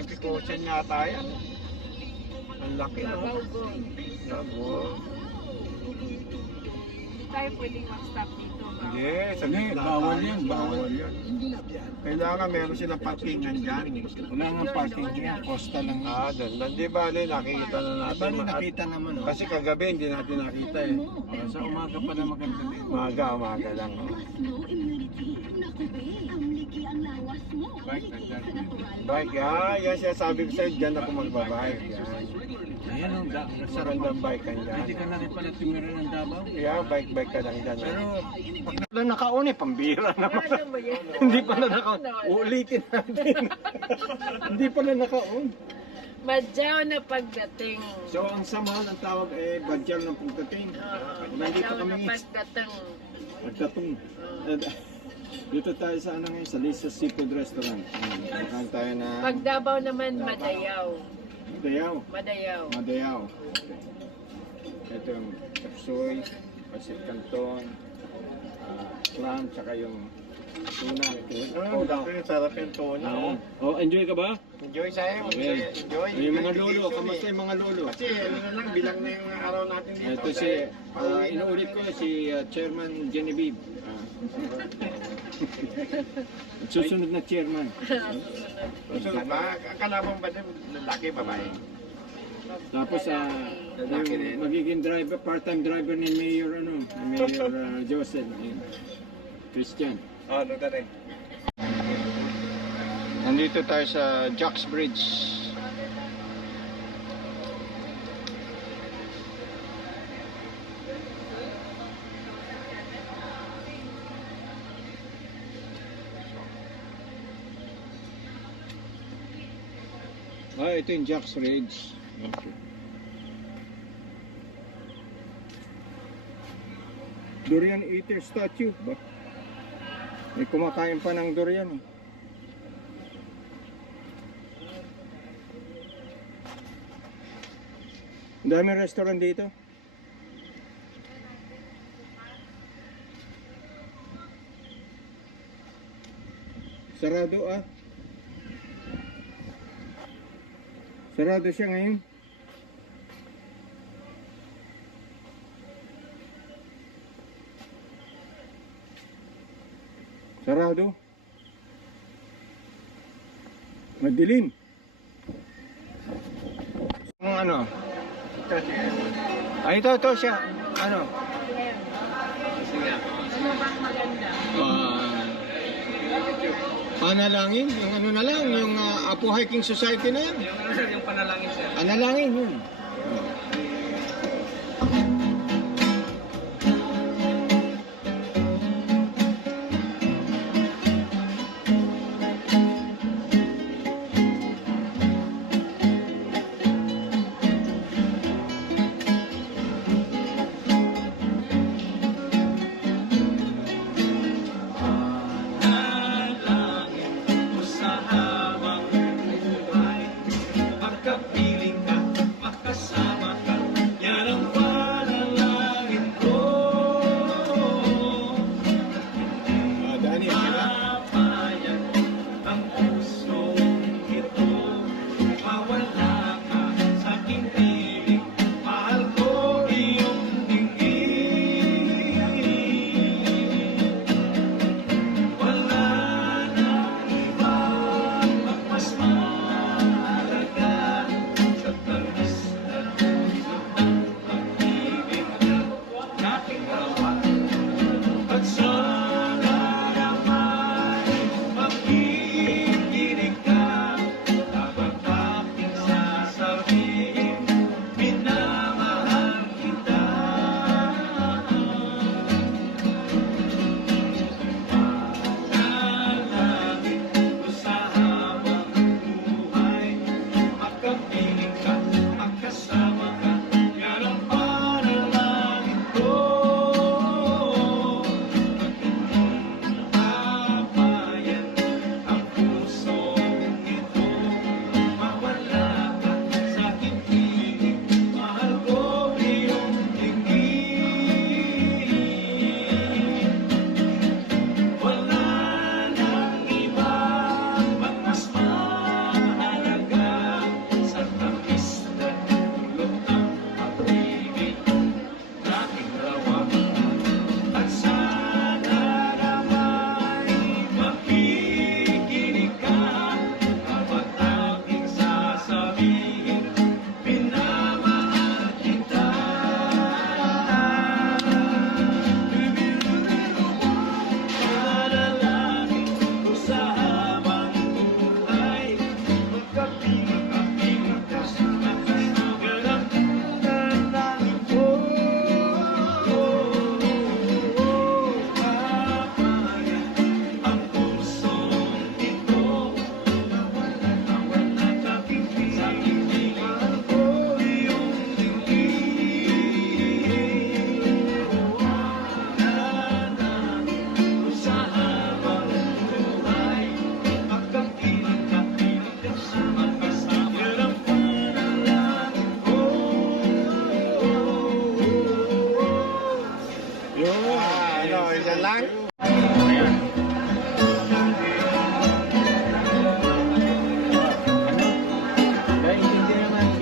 Magpipikosan yata yan. Ang laki, no? Labo. Hindi tayo pwedeng mag-stop dito. Yes, Hindi, bawal yan, bawal yan. Kailangan meron silang parkingan dyan. Wala nga parking dyan, costa lang. Doon. Hindi bali, nakikita na natin. Bali, nakita naman. Oh. Kasi kagabi hindi natin nakita eh. Sa umaga pa na maganda din. Umaga lang. Bike, nagdaan. Bike, yan siya sabi ko sa'yo, dyan ako magbabike. Yan. Ayan ang Sa random bike ka dyan. Hindi ka na rin pala tumira ng Davao. Yeah, bike ka lang dyan. Pero, pag na nakaon eh, pambira naman. Ano ba yan? Hindi pala nakaon. Uulitin natin. Hindi pala nakaon. Madyaw na pagdating. So, ang samahan ang tawag eh, badyal ng pagdating. Nandito Madyaw na kami pagdating. pagdatong. Dito tayo sa ano ngayon, sa Lisa's Seafood Restaurant. Makain tayo na Pagdabaw naman, madayaw. Dayaw. Madayaw. Madayaw. Ito yung kapsoy, pasit canton, clam, tsaka yung tuna. Oh, sarap yung tuna. Oh, enjoy ka ba? Enjoy sa'yo. Enjoy. Yung mga lolo, kamusta yung mga lolo? Kasi ano na lang, bilang na yung araw natin dito. Ito si, inuulit ko si Chairman Genevieve. Susunod na chairman. Susunod ba? Kalabang ba din? Lalaki, babae? Tapos yung magiging driver, part-time driver ni Mayor Joseph, Christian. Ano ka rin? Nandito tayo sa Jacks Bridge. Ito yung Jacks Bridge. Durian eater statue ba? May kumakain pa ng durian eh. Ang daming restaurant dito. Sarado ah. Sarado siya ngayon. Sarado. Madilim. Ang ano? Ito siya. Ano? Panalangin, yung ano na lang, yung Apo Hiking Society na yan. Yung panalangin siya. Panalangin yun. Makapiling ka, makasama ka.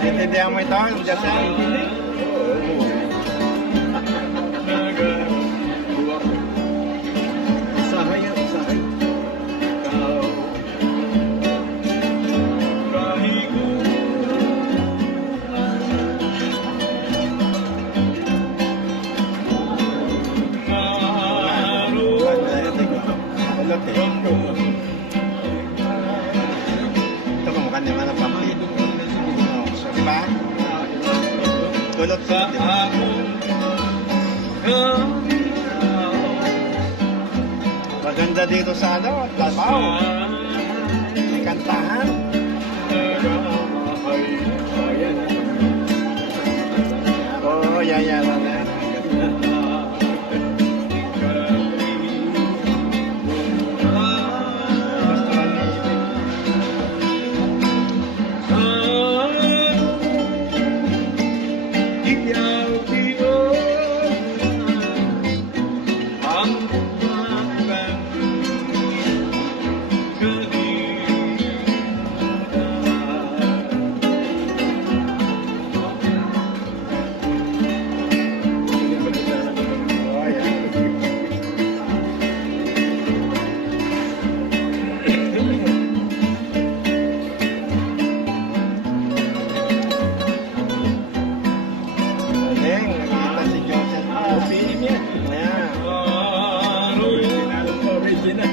Naintindihan mo ito, Jason? Usahay yan, usahay. Kulot eh. Ito kumukha naman ang pamilya. Diba? Kulot sa maganda dito sa ano, Labaw. May kantahan. Oo, yayaran na. Nakita si Joseph. Pinim yan. Ayan. Original. Original.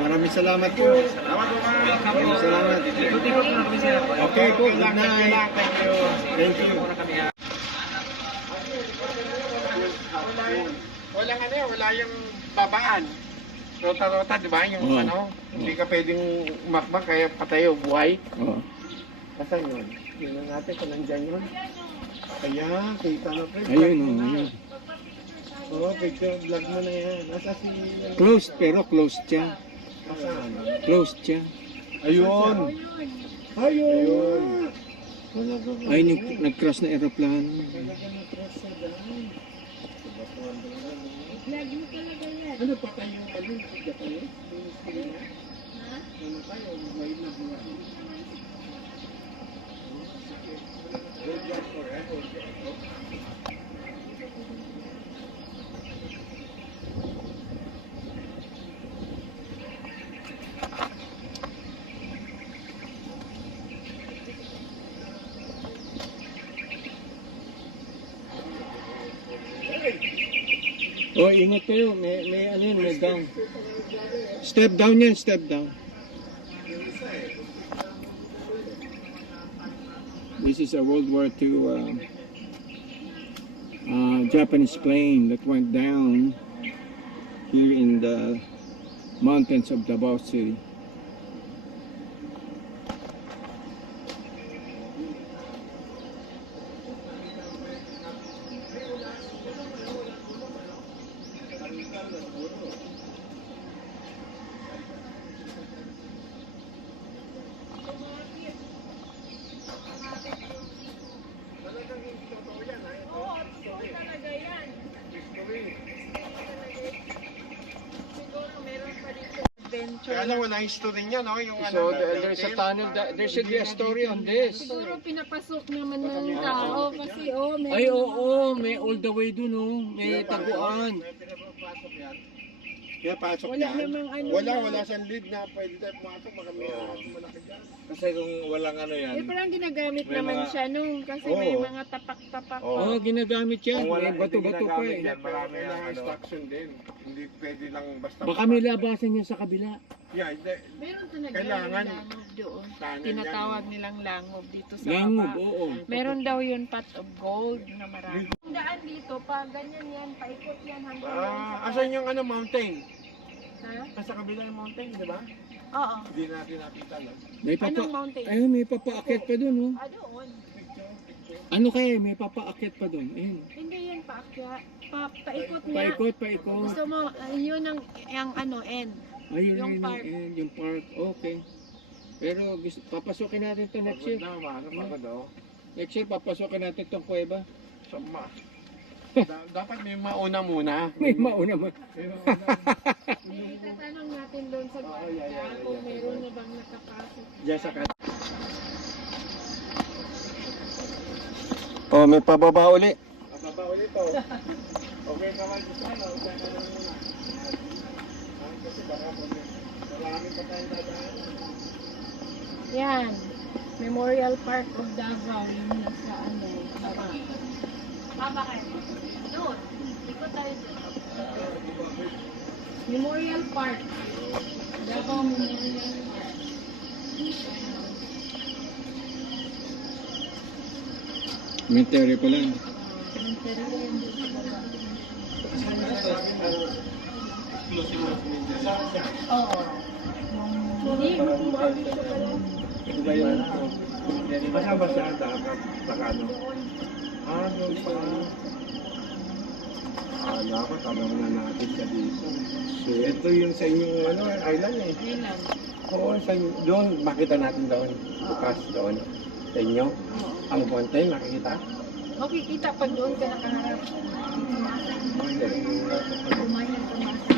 Maraming salamat po. Welcome po. Salamat. Ikot-ikot na kami sir. Okay po, good night. Thank you. Walang ano, wala yung babaan. Rota-rota, di ba? Yung Oo. ano, hindi ka pwedeng umakbang kaya patay o buhay. Oh. Kasan yun? Yun na natin kung nandyan yun. Kaya, kita na pre. Ayun, oh, ayun. Oo, picture, vlog mo na yan. Nasa si... Closed, pero closed siya. Kasaan? Closed siya. Ayun! Ayun! Wala ka ba? Ayun yung nag-crash na aeroplano. Talaga na-cross sa daan. Ano pa kayong ano? Siya kayo? Ano tayo? Buhay na buhay. Hold on forever. Oh, ingat kayo. May ano yun, may down. Step down yan, step down. This is a World War II Japanese plane that went down here in the mountains of Davao City. Adventure Kaya lang, wala history niya, no? Yung So there's a tunnel, there should be a story on this. Siguro pinapasok naman ng tao kasi may... Ay, oo, may all the way dun, oh. May taguan. Kaya pasok Wala yan. namang ano Wala siyang lead na pwede tayo pumasok. Baka may malaki dyan. Kasi kung walang ano yan. Eh, parang ginagamit May naman mga- siya nung kasi Oo. may mga tapak-tapak. Oo, ginagamit yan. May bato-bato pa eh. Marami lang instruction din. Hindi pwede lang basta. Baka may labasan yan sa kabila. Yeah, hindi. Meron talaga Kailangan. yung langob doon. Tunnel Tinatawag nilang langob dito sa Langob, baba. oo. Meron daw yun pot of gold na marami. Yung daan dito, pa ganyan yan, paikot yan hanggang Asan yung ano, mountain? Ha? Nasa kabila yung mountain, di ba? Oo. Hindi natin nakita, no? May Anong mountain? Ayun, may papaakit pa dun, oh. Doon. Ano kaya, may papaakit pa dun. Ayun. Hindi yan paakyat. Paikot niya. Paikot, paikot. Gusto mo, yun ang ano, end. Ayun, Yung yun, park. yung park. Okay. Pero papasukin natin to next year. Na, ano daw? Next year, papasukin natin tong kuweba. Sama. Dapat may mauna muna. May mauna man. Itatanong natin doon sa gwardiya kung meron na bang nakapasok. Jessica. Oh, may pababa uli. Baba ulit to. Okay ka man sa ano, usan ka lang muna. Kasi baka marami pa tayong dadaan. Yan. Memorial Park of Davao. Yung nasa ano, baba. Bakit? Doon. Ikot tayo doon. Memorial Park. Davao Memorial Park. Cemetery pa lang. Oo. Hindi, dito pa lang. Iba yun. Basa-basa dapat sa ano. Doon pa. Dapat alam na natin sa dito. So, ito yung sa inyong ano, island eh. Yun lang. Oo, sa doon, makita natin doon. Bukas doon. Sa inyo. Ang konti, nakikita. Makikita pag doon ka nakaharap. Hindi. Kumain, kumasa.